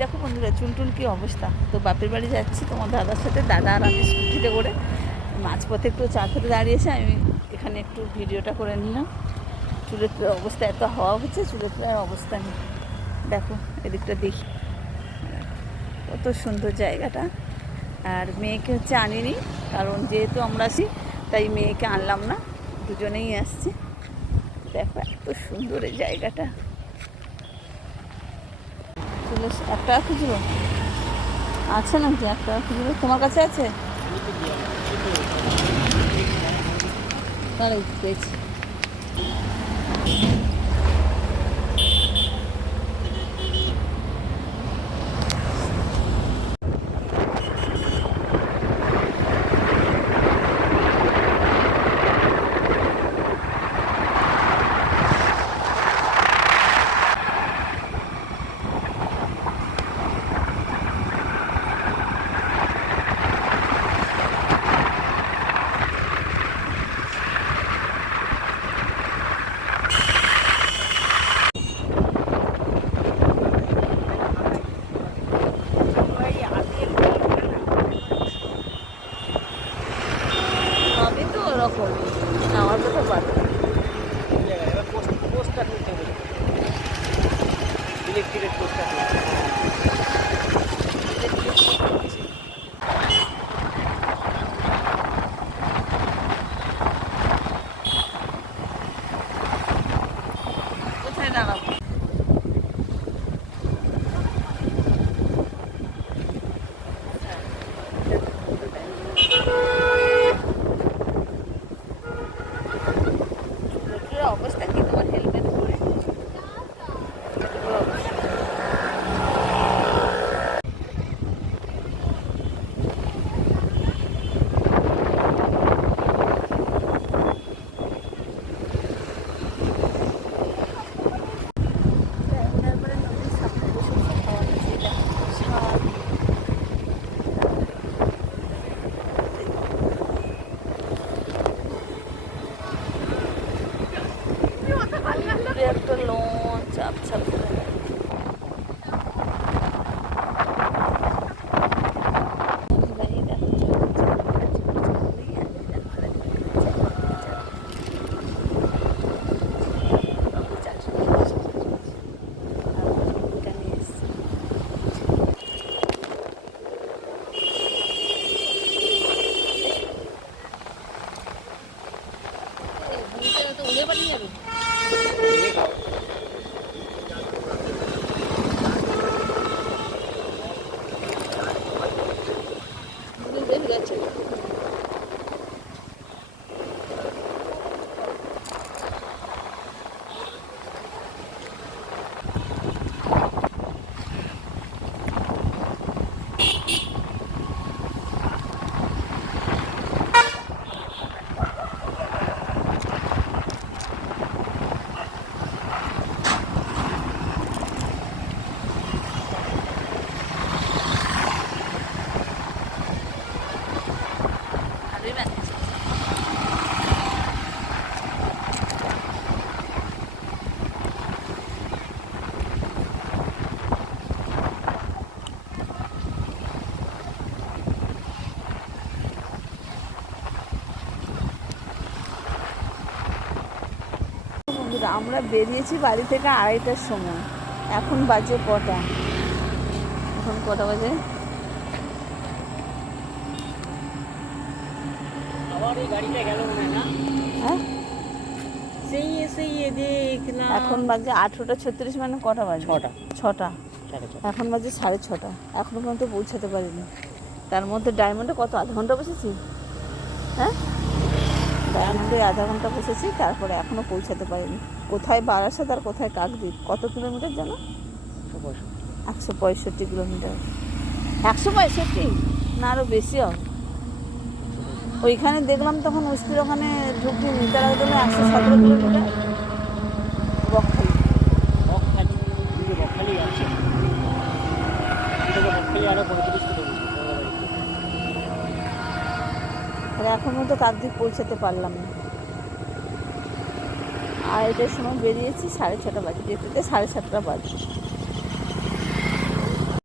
দেখো বন্ধুরা চুলটুল কী অবস্থা। তো বাপের বাড়ি যাচ্ছি তোমার দাদার সাথে, দাদা আর আমি স্কুটিতে করে। মাঝপথে একটু চা খেতে দাঁড়িয়েছে, আমি এখানে একটু ভিডিওটা করে নিলাম। চুলের অবস্থা এত হাওয়া হচ্ছে, চুলের আর অবস্থা নেই। দেখো এদিকটা দেখি, কত সুন্দর জায়গাটা। আর মেয়েকে হচ্ছে আনিনি, কারণ যেহেতু আমরা আসি তাই মেয়েকে আনলাম না, দুজনেই আসছি। দেখো এত সুন্দর এই জায়গাটা। চলে 1 টাকা খুচরো আছে নাকি? 1 টাকা খুচরো তোমার কাছে আছে? তাহলে পেয়েছি। আমি তো ওরকম আমার কথা বাদ। পোস্টার নিতে হবে, ইলেকট্রিকের পোস্টার। কোথায় দাঁড়াবো? চুলের অবস্থা কি তোমার হেলমেট পরে? একটা লঞ্চ চাপ চাপ করে। আমরা বেরিয়েছি বাড়ি থেকে 2:30টার সময়। এখন বাজে কটা? এখন কটা বাজে? আবার এই গাড়িটা গেল মনে হয় না? হ্যাঁ, সেই এসেই দেখলাম এখন বাজে 8:36, মানে কটা বাজে? 6টা। 6টা। 6:30। এখন বাজে 6:30। এখনও পর্যন্ত পৌঁছাতে পারিনি। তার মধ্যে ডায়মন্ডে কত আধ ঘন্টা বসেছি? হ্যাঁ, ডায়মন্ডে আধা ঘন্টা বসেছি, তারপরে এখনও পৌঁছাতে পারিনি। কোথায় বারাসাত আর কোথায় কাকদ্বীপ? কত কিলোমিটার জানো? 165 কিলোমিটার। 165 না, আরও বেশি হবে। ওইখানে দেখলাম তখন উস্তির ওখানে ঢুকিনি, তার আগে তুমি 117 কিলোমিটার। বকখালি। বকখালি, বকখালি আছে, বকখালি আরো 35 কিলোমিটার। আর এখন মতো কাকদ্বীপ পৌঁছাতে পারলাম না। 2:30টার সময় বেরিয়েছি, 6:30 বাজে, যেতে 7:30 বাজে।